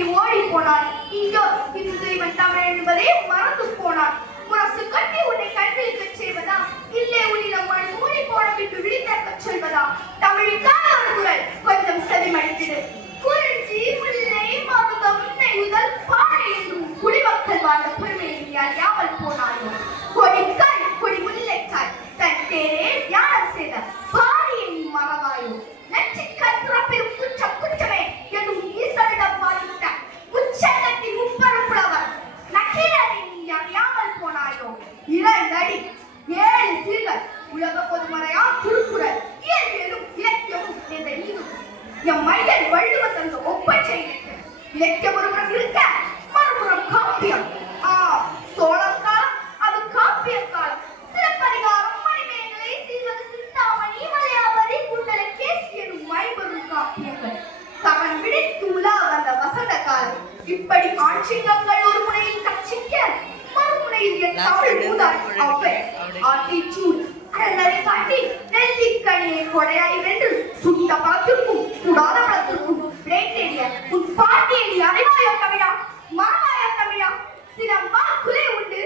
கட்டி ஓடி போனான். இங்கோ இன்று இவன் தமிழ் என்பதே மறந்து போனான். முரசு கட்டி உன்னை கல்விக்கு செய்வதா, இல்லை உன்னிடம் மண் மூடி போன விட்டு விழித்தற்க சொல்வதா? தமிழுக்கான ஒரு குரல் கொஞ்சம் செவிமடுத்திடு. குறிஞ்சி முல்லை மருதம் நெய்தல் பாறை என்றும் குடிமக்கள் வாழ்ந்த பெருமையை நீ அறியாமல் போனாயோ? கொடிக்காய் கொடி முல்லைக்காய் தன் தேரே யானம் செய்த பாறையை நீ மறவாயோ? நச்சுக்கண் துறப்பிலும் குற்றம் குற்றமே எனும் ஈசனிடம் வாதிட்ட உச்சங்கத்தின் முப்பெரும் புலவர் நக்கீரரை நீ அறியாமல் போனாயோ? இரண்டடி 7 சீர்கள் உலக பொதுமறையா திருக்குறள் இயற்பியலும் இலக்கியமும் என்ற நீதும் எம் மையன் வள்ளுவ தந்த ஒப்பற்ற இலக்கியம். இலக்கியம் ஒருபுறம் இருக்க மறுபுறம் காப்பியம். சோழர் காலம் அது காப்பிய காலம். சிலப்பதிகாரம் மணிமேகலை சீர்வது சிந்தாமணி மலையாவதி குண்டல கேசி எனும் மைபெரும் காப்பியங்கள் தவன் விழித்து உலா வந்த வசந்த காலம். இப்படி ஆட்சிங்கங்கள் ஒரு முனையில் கட்சிக்க மறுமுனையில் என் தமிழ் மூதார் அவ்வை ஆத்திச்சூர் அரணரை காட்டி நெல்லிக்கனியை கொடையாய் வென்று சுட்ட பழத்திற்கும் சுடாத பழத்திற்கும் விடை தேடிய உன் பாட்டியை நீ அறிவாய தமிழா, மரமாய தமிழா? சிலம்பா குலை உண்டு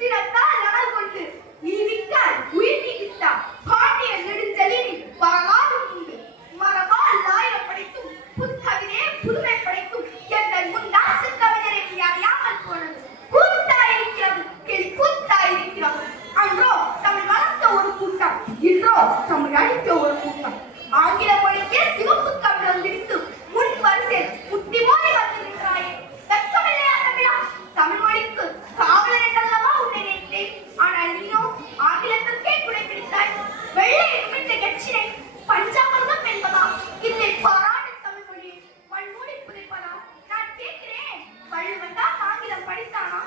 சினத்தால் நனல் கொண்டு நீ விட்டால் உயிர் நீ விட்டா பாண்டிய நெடுஞ்செழியனின் வரலாறு உண்டு. மரபால் ஆயிரம் படைத்தும் புத்தகவிலே புதுமை படைத்தும் என்ற முன்னாசு கவிஞரை நீ அறியாமல் போனது கூத்தாயிருக்கிறது, கிளி கூத்தாயிருக்கிறது. அன்றோ தமிழ் வளர்த்த ஒரு கூட்டம், இன்றோ தமிழ் அழித்த ஒரு கூட்டம். ஆங்கில மொழிக்கே சிவப்பு கவிடம் விரித்து முன் வரிசையில் முட்டி மோதி வந்து நின்றாயே, வெட்கமில்லையா தமிழா? தமிழ் மொழிக்கு காவலர் என்றல்லவா உன்னை நினைத்தேன். ஆனால் நீயோ ஆங்கிலத்திற்கே குடை பிடித்தாய். வெள்ளை நிமித்த எச்சினை பஞ்சாமிர்தம் என்பதா, இல்லை பாராட்டு தமிழ் மொழியை மண்மூடி புதைப்பதா? நான் கேட்கிறேன், வள்ளுவன் தான் ஆங்கிலம் படித்தானா,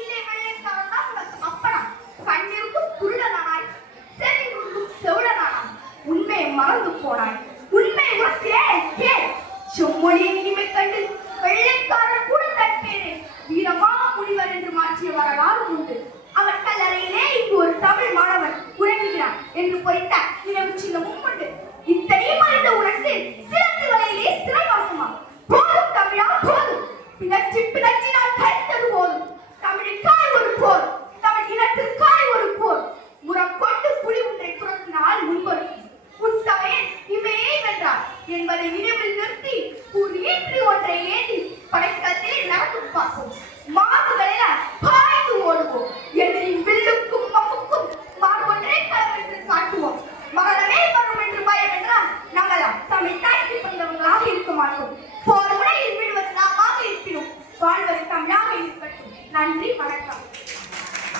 இல்லை வெள்ளைக்காரன் தான் உனக்கு அப்பனா? கண்ணிற்கும் குருடனானாய், செவிக்கும் செவிடனானாய், உண்மையை மறந்து போனாய். உண்மை உணர்த்தியே கேள். செம்மொழியின் இனிமை கண்டு வெள்ளைக்காரன் கூட தன் பேரை வீரமா முனிவர் என்று மாற்றிய வரலாறு உண்டு. அவன் கல்லறையிலே இங்கு ஒரு தமிழ் மாணவன் உறங்குகிறான் என்று பொறித்த நினைவு சின்னமும் உண்டு. இத்தனையும் அறிந்த உனக்கு சிறந்து வலையிலே சிறைவாசமா? போதும் தமிழா போதும். பிணற்றி பிணற்றினால் கரைத்தது போதும். தமிழுக்காய் ஒரு போர், தமிழ் இனத்திற்காய் ஒரு போர். முறம் கொண்டு புலி ஒன்றை துரத்தினால் முன்பொரு உன் சமயன் இமையை வென்றார் என்பதை நினைவில் நிறுத்தி குறியேற்றி ஒன்றை ஏந்தி படைக்கலத்திலே நடந்து பார்ப்போம். மாறுகளில பாய்ந்து ஓடுவோம். எதிரின் வில்லுக்கும் மப்புக்கும் மார்பொன்றே களம் என்று காட்டுவோம். மரணமே வரும் என்று பயம் என்றால் நம்மளாம் தமிழ் தாய்க்கு பிறந்தவங்களாக இருக்க மாட்டோம். போர் முனையில் விடுவது நாமாக இருப்பினும் வாழ்வது தமிழாக இருக்கட்டும். நன்றி, வணக்கம்.